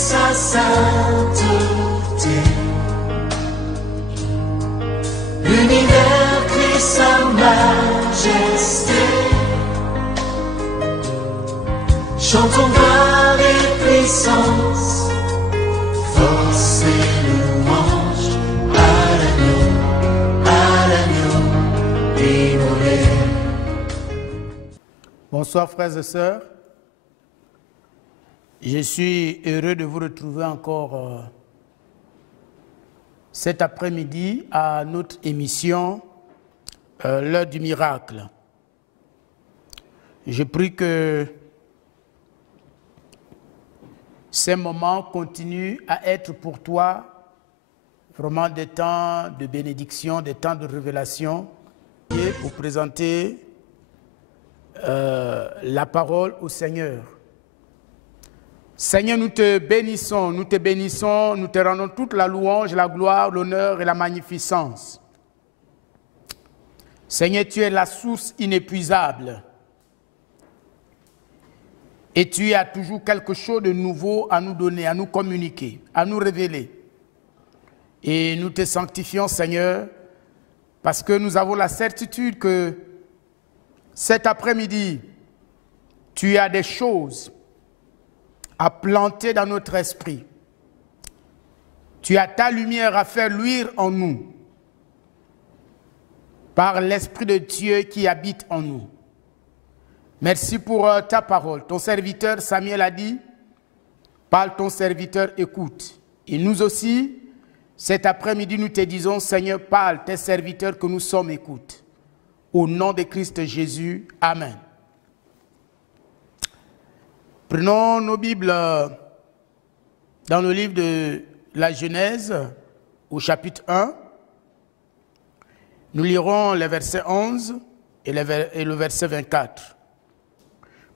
sa sainteté. L'univers crie sa majesté. Chantons gloire et puissance, force et louange à l'agneau immolé. Bonsoir frères et sœurs. Je suis heureux de vous retrouver encore cet après-midi à notre émission L'heure du miracle. Je prie que ces moments continuent à être pour toi vraiment des temps de bénédiction, des temps de révélation pour présenter la parole au Seigneur. Seigneur, nous te bénissons, nous te rendons toute la louange, la gloire, l'honneur et la magnificence. Seigneur, tu es la source inépuisable. Et tu as toujours quelque chose de nouveau à nous donner, à nous communiquer, à nous révéler. Et nous te sanctifions, Seigneur, parce que nous avons la certitude que cet après-midi, tu as des choses à planter dans notre esprit. Tu as ta lumière à faire luire en nous par l'Esprit de Dieu qui habite en nous. Merci pour ta parole. Ton serviteur Samuel a dit, parle, ton serviteur écoute. Et nous aussi, cet après-midi, nous te disons, Seigneur, parle, tes serviteurs que nous sommes écoute. Au nom de Christ Jésus, Amen. Prenons nos Bibles dans le livre de la Genèse, au chapitre 1. Nous lirons les versets 11 et le verset 24.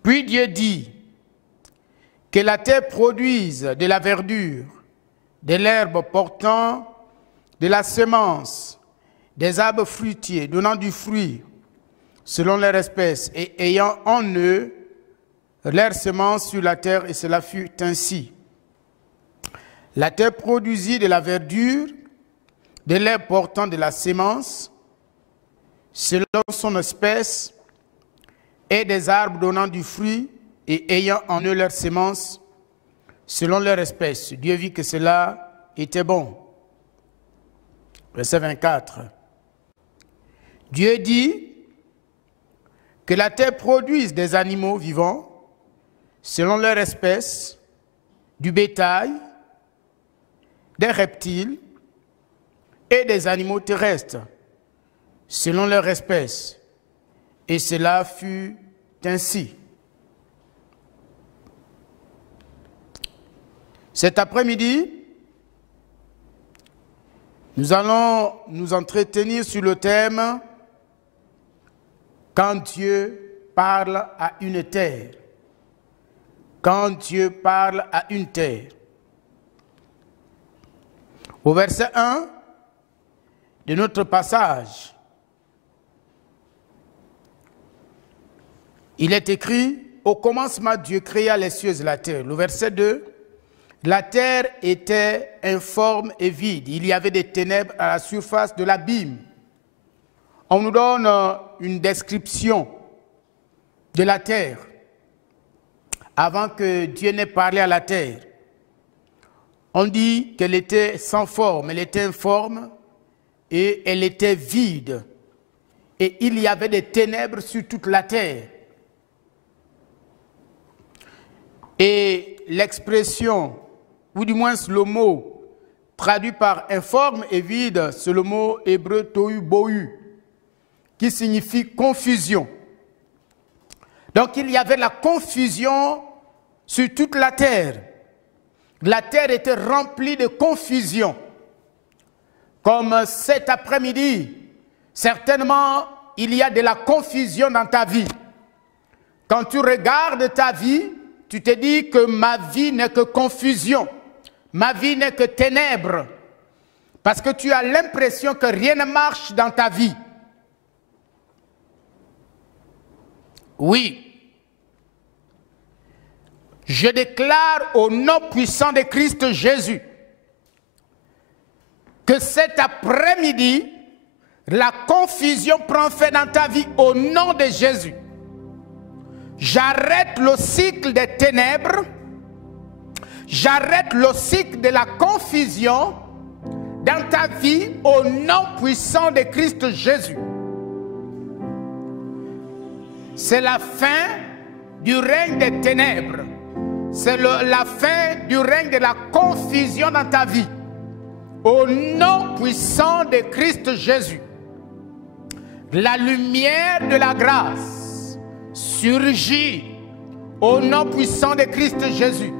Puis Dieu dit que la terre produise de la verdure, de l'herbe portant de la semence, des arbres fruitiers donnant du fruit selon leur espèce et ayant en eux leur semence sur la terre, et cela fut ainsi. La terre produisit de la verdure, de l'herbe portant de la semence, selon son espèce, et des arbres donnant du fruit, et ayant en eux leur semence, selon leur espèce. Dieu vit que cela était bon. Verset 24. Dieu dit que la terre produise des animaux vivants, selon leur espèce, du bétail, des reptiles et des animaux terrestres, selon leur espèce. Et cela fut ainsi. Cet après-midi, nous allons nous entretenir sur le thème « Quand Dieu parle à une terre ». Quand Dieu parle à une terre. Au verset 1 de notre passage, il est écrit, au commencement Dieu créa les cieux et la terre. Le verset 2, la terre était informe et vide. Il y avait des ténèbres à la surface de l'abîme. On nous donne une description de la terre. Avant que Dieu n'ait parlé à la terre, on dit qu'elle était sans forme, elle était informe et elle était vide. Et il y avait des ténèbres sur toute la terre. Et l'expression, ou du moins le mot traduit par informe et vide, c'est le mot hébreu tohu bohu, qui signifie confusion. Donc il y avait la confusion sur toute la terre. La terre était remplie de confusion. Comme cet après-midi, certainement il y a de la confusion dans ta vie. Quand tu regardes ta vie, tu te dis que ma vie n'est que confusion. Ma vie n'est que ténèbres. Parce que tu as l'impression que rien ne marche dans ta vie. Oui. Je déclare au nom puissant de Christ Jésus que cet après-midi, la confusion prend fin dans ta vie au nom de Jésus. J'arrête le cycle des ténèbres, j'arrête le cycle de la confusion dans ta vie au nom puissant de Christ Jésus. C'est la fin du règne des ténèbres. C'est la fin du règne de la confusion dans ta vie. Au nom puissant de Christ Jésus. La lumière de la grâce surgit au nom puissant de Christ Jésus.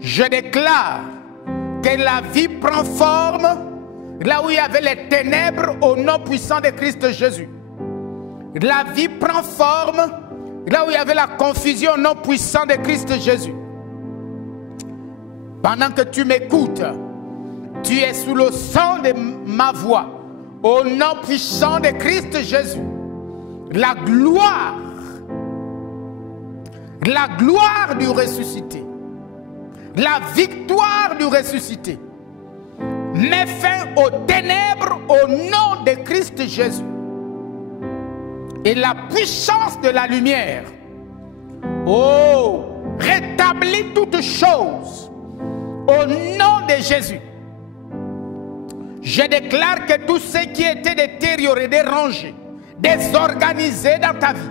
Je déclare que la vie prend forme là où il y avait les ténèbres au nom puissant de Christ Jésus. La vie prend forme là où il y avait la confusion au nom puissant de Christ Jésus. Pendant que tu m'écoutes, tu es sous le son de ma voix. Au nom puissant de Christ Jésus. La gloire du ressuscité. La victoire du ressuscité. Mets fin aux ténèbres au nom de Christ Jésus. Et la puissance de la lumière, oh, rétablit toutes choses au nom de Jésus. Je déclare que tout ce qui était détérioré, dérangé, désorganisé dans ta vie,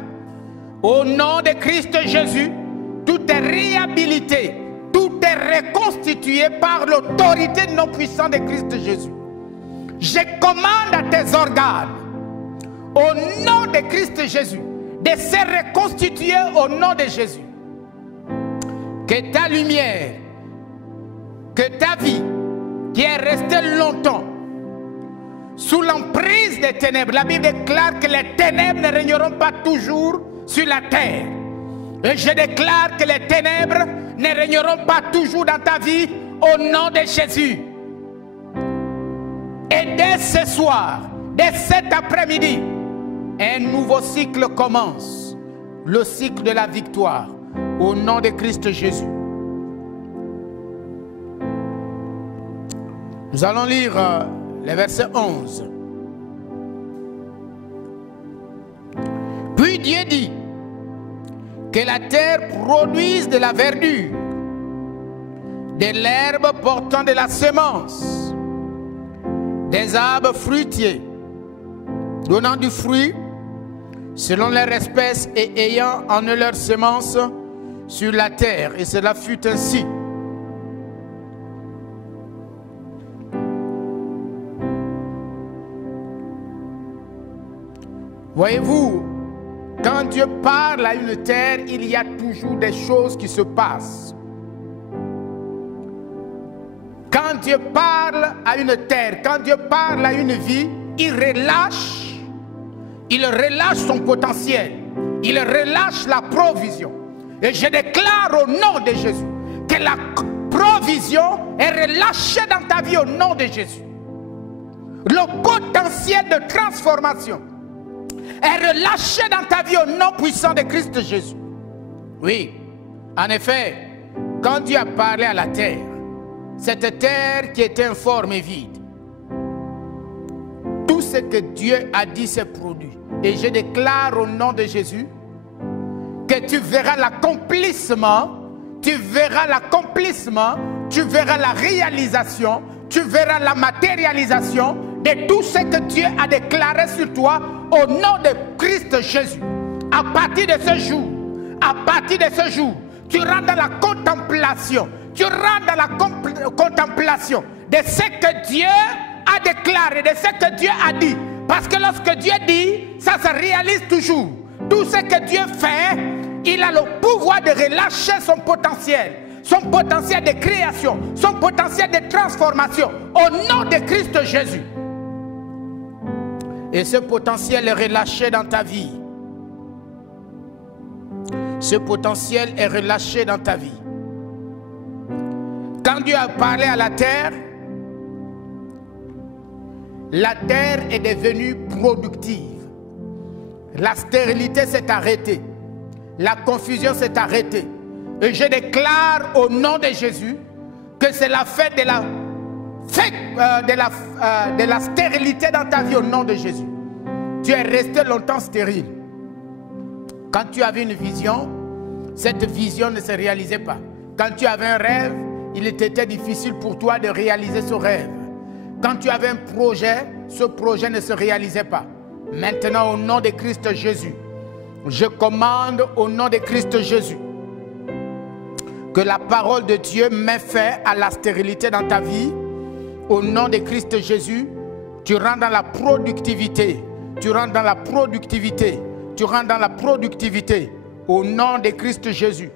au nom de Christ Jésus, tout est réhabilité, tout est reconstitué par l'autorité non puissante de Christ Jésus. Je commande à tes organes, au nom de Christ Jésus, de se reconstituer au nom de Jésus. Que ta lumière, que ta vie, qui est restée longtemps sous l'emprise des ténèbres, la Bible déclare que les ténèbres ne régneront pas toujours sur la terre. Et je déclare que les ténèbres ne régneront pas toujours dans ta vie au nom de Jésus. Et dès ce soir, dès cet après-midi, un nouveau cycle commence. Le cycle de la victoire au nom de Christ Jésus. Nous allons lire le verset 11. Puis Dieu dit que la terre produise de la verdure, de l'herbe portant de la semence, des arbres fruitiers, donnant du fruit selon leur espèce et ayant en eux leur semence sur la terre. Et cela fut ainsi. Voyez-vous, quand Dieu parle à une terre, il y a toujours des choses qui se passent. Quand Dieu parle à une terre, quand Dieu parle à une vie, il relâche son potentiel. Il relâche la provision. Et je déclare au nom de Jésus que la provision est relâchée dans ta vie au nom de Jésus. Le potentiel de transformation est relâché dans ta vie au nom puissant de Christ Jésus. Oui, en effet, quand Dieu a parlé à la terre, cette terre qui était informe et vide, tout ce que Dieu a dit s'est produit. Et je déclare au nom de Jésus que tu verras l'accomplissement, tu verras la réalisation, tu verras la matérialisation de tout ce que Dieu a déclaré sur toi au nom de Christ Jésus. À partir de ce jour, tu rentres dans la contemplation. Tu rentres dans la contemplation de ce que Dieu a déclaré, de ce que Dieu a dit. Parce que lorsque Dieu dit, ça se réalise toujours. Tout ce que Dieu fait, il a le pouvoir de relâcher son potentiel de création, son potentiel de transformation au nom de Christ Jésus. Et ce potentiel est relâché dans ta vie. Ce potentiel est relâché dans ta vie. Quand Dieu a parlé à la terre est devenue productive. La stérilité s'est arrêtée. La confusion s'est arrêtée. Et je déclare au nom de Jésus que c'est la fête de la stérilité dans ta vie au nom de Jésus. Tu es resté longtemps stérile. Quand tu avais une vision, cette vision ne se réalisait pas. Quand tu avais un rêve, il était difficile pour toi de réaliser ce rêve. Quand tu avais un projet, ce projet ne se réalisait pas. Maintenant, au nom de Christ Jésus, je commande au nom de Christ Jésus que la parole de Dieu met fin à la stérilité dans ta vie. Au nom de Christ Jésus, tu rentres dans la productivité. Tu rentres dans la productivité. Tu rentres dans la productivité. Au nom de Christ Jésus.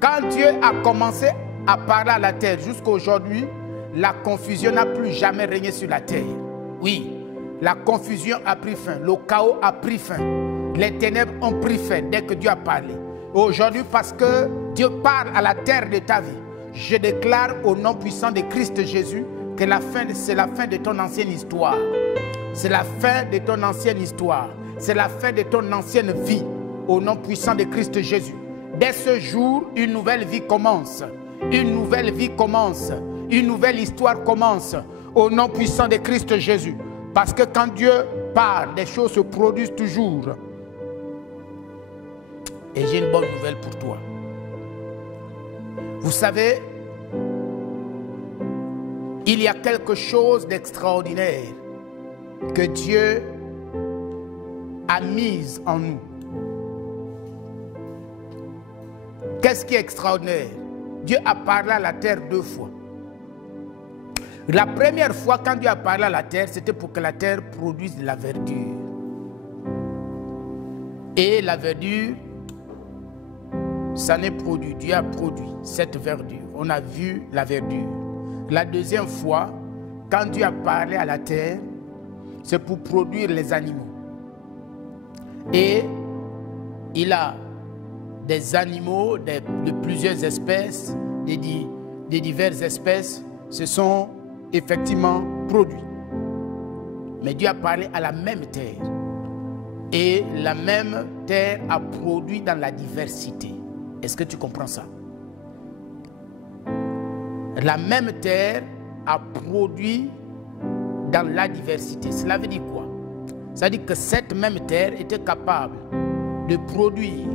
Quand Dieu a commencé à parler à la terre jusqu'à aujourd'hui, la confusion n'a plus jamais régné sur la terre. Oui, la confusion a pris fin. Le chaos a pris fin. Les ténèbres ont pris fin dès que Dieu a parlé. Aujourd'hui, parce que Dieu parle à la terre de ta vie, je déclare au nom puissant de Christ Jésus que c'est la fin de ton ancienne histoire. C'est la fin de ton ancienne histoire. C'est la fin de ton ancienne vie. Au nom puissant de Christ Jésus. Dès ce jour, une nouvelle vie commence. Une nouvelle vie commence. Une nouvelle histoire commence. Au nom puissant de Christ Jésus. Parce que quand Dieu parle, des choses se produisent toujours. Et j'ai une bonne nouvelle pour toi. Vous savez, il y a quelque chose d'extraordinaire que Dieu a mis en nous. Qu'est-ce qui est extraordinaire? Dieu a parlé à la terre 2 fois. La première fois, quand Dieu a parlé à la terre, c'était pour que la terre produise de la verdure. Et la verdure, ça n'est produit. Dieu a produit cette verdure. On a vu la verdure. La deuxième fois, quand Dieu a parlé à la terre, c'est pour produire les animaux. Et il a des animaux de plusieurs espèces, de diverses espèces, se sont effectivement produits. Mais Dieu a parlé à la même terre. Et la même terre a produit dans la diversité. Est-ce que tu comprends ça? La même terre a produit dans la diversité. Cela veut dire quoi? Ça veut dire que cette même terre était capable de produire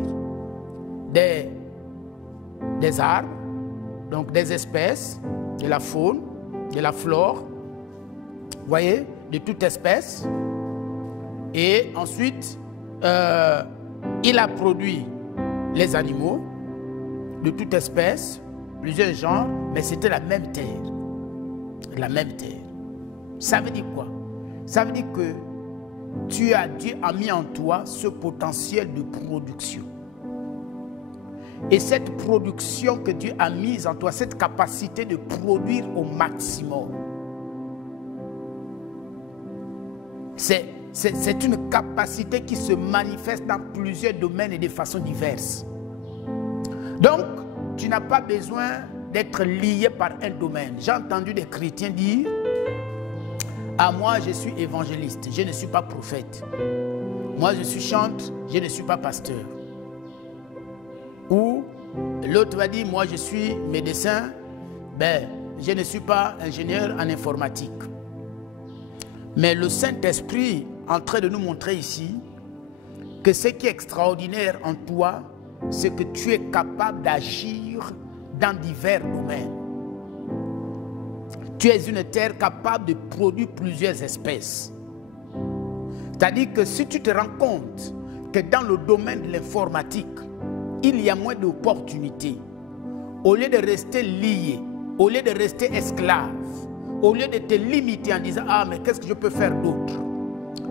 des arbres, donc des espèces, de la faune, de la flore, vous voyez, de toute espèce. Et ensuite, il a produit les animaux de toute espèce, plusieurs genres, mais c'était la même terre. La même terre. Ça veut dire quoi? Ça veut dire que Dieu a mis en toi ce potentiel de production. Et cette production que Dieu a mise en toi, cette capacité de produire au maximum, c'est une capacité qui se manifeste dans plusieurs domaines et de façons diverses. Donc, tu n'as pas besoin d'être lié par un domaine. J'ai entendu des chrétiens dire: ah, moi je suis évangéliste, je ne suis pas prophète. Moi je suis chanteur, je ne suis pas pasteur. Ou l'autre va dire: moi je suis médecin, ben je ne suis pas ingénieur en informatique. Mais le Saint-Esprit est en train de nous montrer ici que ce qui est extraordinaire en toi, c'est que tu es capable d'agir dans divers domaines. Tu es une terre capable de produire plusieurs espèces. C'est-à-dire que si tu te rends compte que dans le domaine de l'informatique, il y a moins d'opportunités, au lieu de rester lié, au lieu de rester esclave, au lieu de te limiter en disant: ah, mais qu'est-ce que je peux faire d'autre?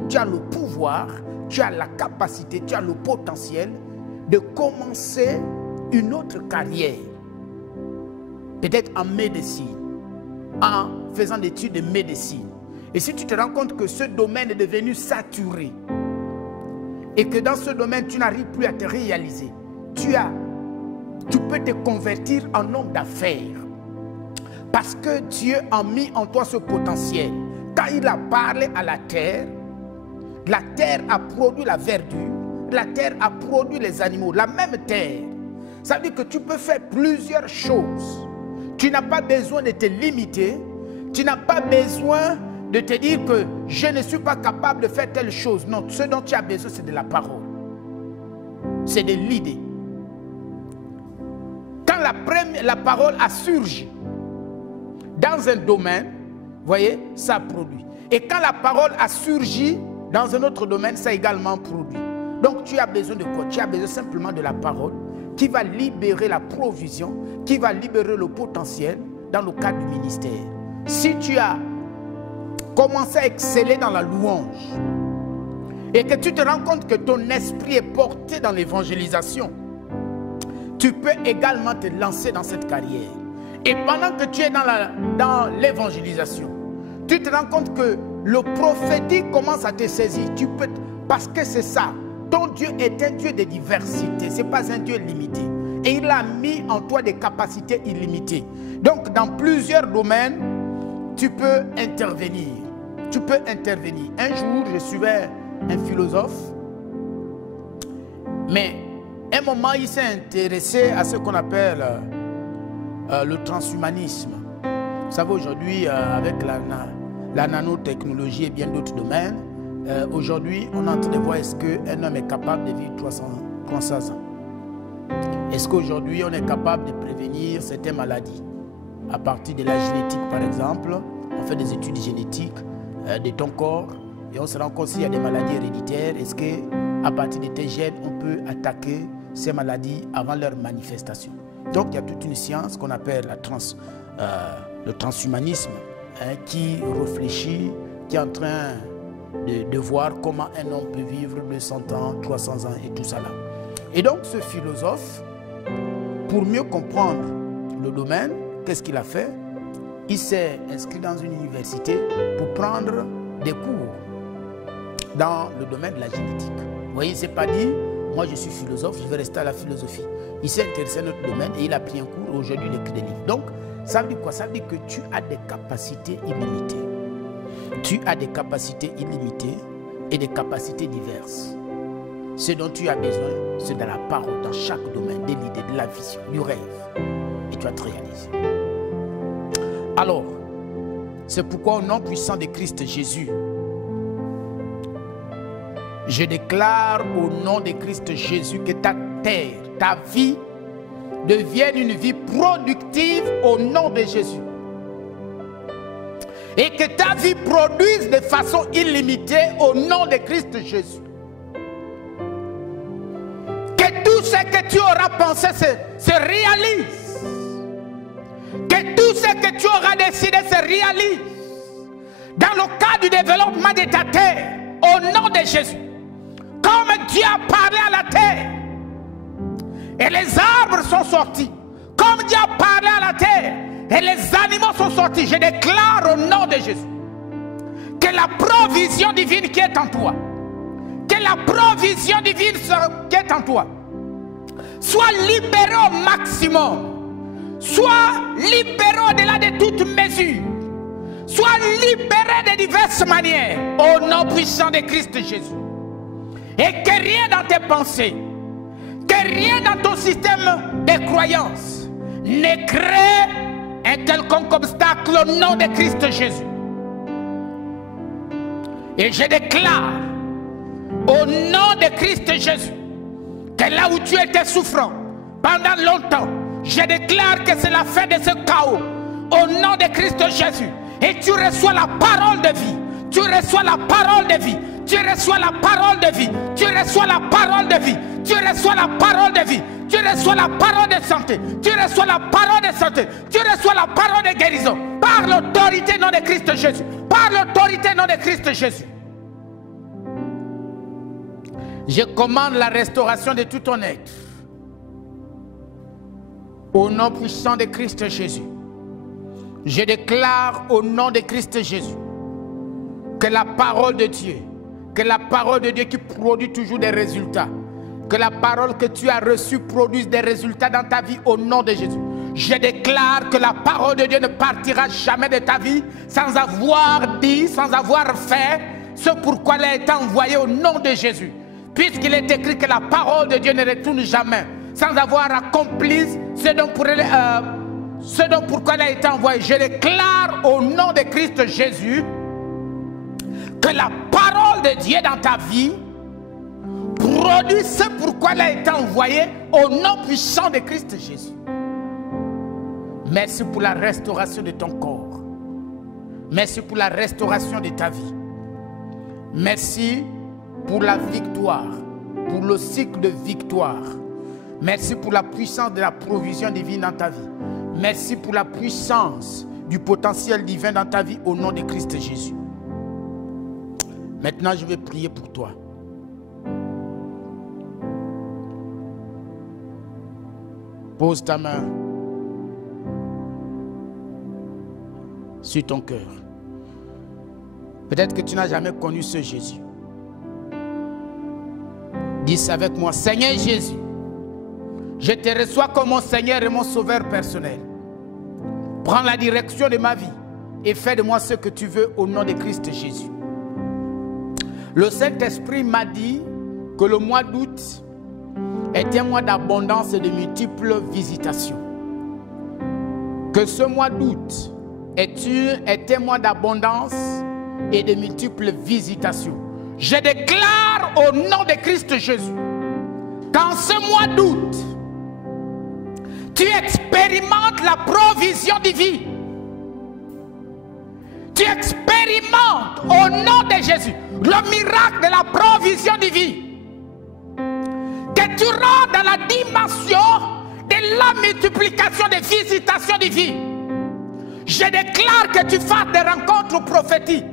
Tu as le pouvoir, tu as la capacité, tu as le potentiel de commencer une autre carrière. Peut-être en médecine, en faisant des études de médecine. Et si tu te rends compte que ce domaine est devenu saturé et que dans ce domaine tu n'arrives plus à te réaliser, tu peux te convertir en homme d'affaires. Parce que Dieu a mis en toi ce potentiel. Quand il a parlé à la terre a produit la verdure, la terre a produit les animaux. La même terre, Ça veut dire que tu peux faire plusieurs choses. Tu n'as pas besoin de te limiter. Tu n'as pas besoin de te dire que je ne suis pas capable de faire telle chose. Non, ce dont tu as besoin, c'est de la parole. C'est de l'idée. Quand la parole a surgi dans un domaine, vous voyez, ça produit. Et quand la parole a surgi dans un autre domaine, ça également produit. Donc tu as besoin de quoi? Tu as besoin simplement de la parole qui va libérer la provision, qui va libérer le potentiel dans le cadre du ministère. Si tu as commencé à exceller dans la louange et que tu te rends compte que ton esprit est porté dans l'évangélisation, tu peux également te lancer dans cette carrière. Et pendant que tu es dans l'évangélisation, tu te rends compte que le prophétique commence à te saisir. Tu peux, parce que c'est ça. Ton Dieu est un Dieu de diversité. Ce n'est pas un Dieu limité. Et il a mis en toi des capacités illimitées. Donc, dans plusieurs domaines, tu peux intervenir. Tu peux intervenir. Un jour, je suivais un philosophe. Mais, à un moment, il s'est intéressé à ce qu'on appelle le transhumanisme. Vous savez, aujourd'hui, avec la nanotechnologie et bien d'autres domaines, aujourd'hui, on est en train de voir est-ce qu'un homme est capable de vivre 300 ans. Est-ce qu'aujourd'hui, on est capable de prévenir certaines maladies à partir de la génétique, par exemple. On fait des études génétiques de ton corps et on se rend compte s'il y a des maladies héréditaires. Est-ce qu'à partir de tes gènes, on peut attaquer ces maladies avant leur manifestation? Donc, il y a toute une science qu'on appelle le transhumanisme, hein, qui réfléchit, qui est en train de voir comment un homme peut vivre 200 ans, 300 ans et tout ça là. Et donc, ce philosophe, pour mieux comprendre le domaine, qu'est-ce qu'il a fait? Il s'est inscrit dans une université pour prendre des cours dans le domaine de la génétique. Vous voyez, il ne s'est pas dit, moi je suis philosophe, je vais rester à la philosophie. Il s'est intéressé à notre domaine et il a pris un cours. Aujourd'hui, il écrit des livres. Donc, ça veut dire quoi? Ça veut dire que tu as des capacités illimitées. Tu as des capacités illimitées et des capacités diverses. Ce dont tu as besoin, c'est de la parole dans chaque domaine, de l'idée, de la vision, du rêve. Et tu vas te réaliser. Alors, c'est pourquoi au nom puissant de Christ Jésus, je déclare au nom de Christ Jésus que ta terre, ta vie, devienne une vie productive au nom de Jésus. Et que ta vie produise de façon illimitée au nom de Christ Jésus. Que tout ce que tu auras pensé se réalise. Que tout ce que tu auras décidé se réalise. Dans le cadre du développement de ta terre, au nom de Jésus. Comme Dieu a parlé à la terre. Et les arbres sont sortis. Comme Dieu a parlé à la terre. Et les animaux sont sortis. Je déclare au nom de Jésus que la provision divine qui est en toi, que la provision divine qui est en toi soit libérée au maximum, soit libérée au-delà de toute mesure, soit libérée de diverses manières au nom puissant de Christ Jésus. Et que rien dans tes pensées, que rien dans ton système de croyances ne crée un quelconque obstacle au nom de Christ Jésus. Et je déclare au nom de Christ Jésus que là où tu étais souffrant pendant longtemps, je déclare que c'est la fin de ce chaos au nom de Christ Jésus. Et tu reçois la parole de vie. Tu reçois la parole de vie. Tu reçois la parole de vie. Tu reçois la parole de vie. Tu reçois la parole de vie. Tu reçois la parole de santé. Tu reçois la parole de santé. Tu reçois la parole de guérison. Par l'autorité non de Christ Jésus. Par l'autorité non de Christ Jésus. Je commande la restauration de tout ton être. Au nom puissant de Christ Jésus. Je déclare au nom de Christ Jésus que la parole de Dieu, que la parole de Dieu qui produit toujours des résultats, que la parole que tu as reçue produise des résultats dans ta vie au nom de Jésus. Je déclare que la parole de Dieu ne partira jamais de ta vie sans avoir dit, sans avoir fait ce pourquoi elle a été envoyée au nom de Jésus. Puisqu'il est écrit que la parole de Dieu ne retourne jamais sans avoir accompli ce dont pourquoi il a été envoyé. Je déclare au nom de Christ Jésus que la parole de Dieu dans ta vie produit ce pourquoi il a été envoyé au nom puissant de Christ Jésus. Merci pour la restauration de ton corps. Merci pour la restauration de ta vie. Merci pour la victoire, pour le cycle de victoire. Merci pour la puissance de la provision divine dans ta vie. Merci pour la puissance du potentiel divin dans ta vie au nom de Christ Jésus. Maintenant, je vais prier pour toi. Pose ta main sur ton cœur. Peut-être que tu n'as jamais connu ce Jésus. Dis avec moi, Seigneur Jésus, je te reçois comme mon Seigneur et mon Sauveur personnel. Prends la direction de ma vie et fais de moi ce que tu veux au nom de Christ Jésus. Le Saint-Esprit m'a dit que le mois d'août est un mois d'abondance et de multiples visitations. Que ce mois d'août est un mois d'abondance et de multiples visitations. Je déclare au nom de Christ Jésus qu'en ce mois d'août, tu expérimentes la provision divine. Tu expérimentes au nom de Jésus le miracle de la provision divine. Que tu rentres dans la dimension de la multiplication des visitations divines. Je déclare que tu fasses des rencontres prophétiques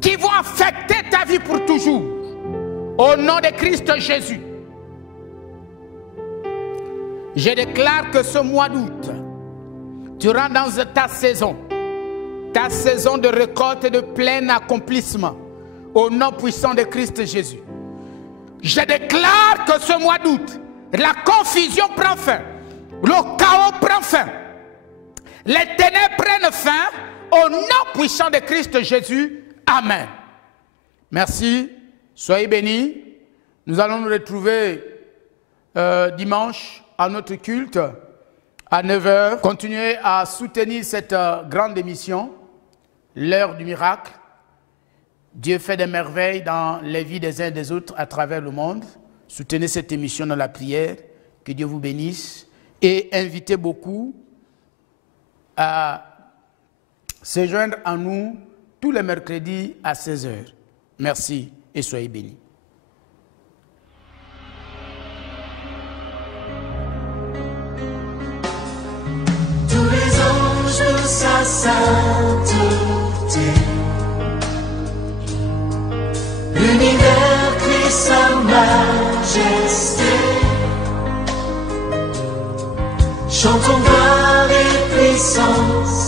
qui vont affecter ta vie pour toujours. Au nom de Christ Jésus. Je déclare que ce mois d'août, tu rentres dans ta saison de récolte et de plein accomplissement. Au nom puissant de Christ Jésus. Je déclare que ce mois d'août, la confusion prend fin, le chaos prend fin, les ténèbres prennent fin, au nom puissant de Christ Jésus. Amen. Merci, soyez bénis. Nous allons nous retrouver dimanche à notre culte à 9 h. Continuez à soutenir cette grande émission, l'heure du miracle. Dieu fait des merveilles dans les vies des uns et des autres à travers le monde. Soutenez cette émission dans la prière. Que Dieu vous bénisse. Et invitez beaucoup à se joindre à nous tous les mercredis à 16 h. Merci et soyez bénis. Tous les anges de sa sainteté, l'univers crie sa majesté. Chantons gloire et puissance.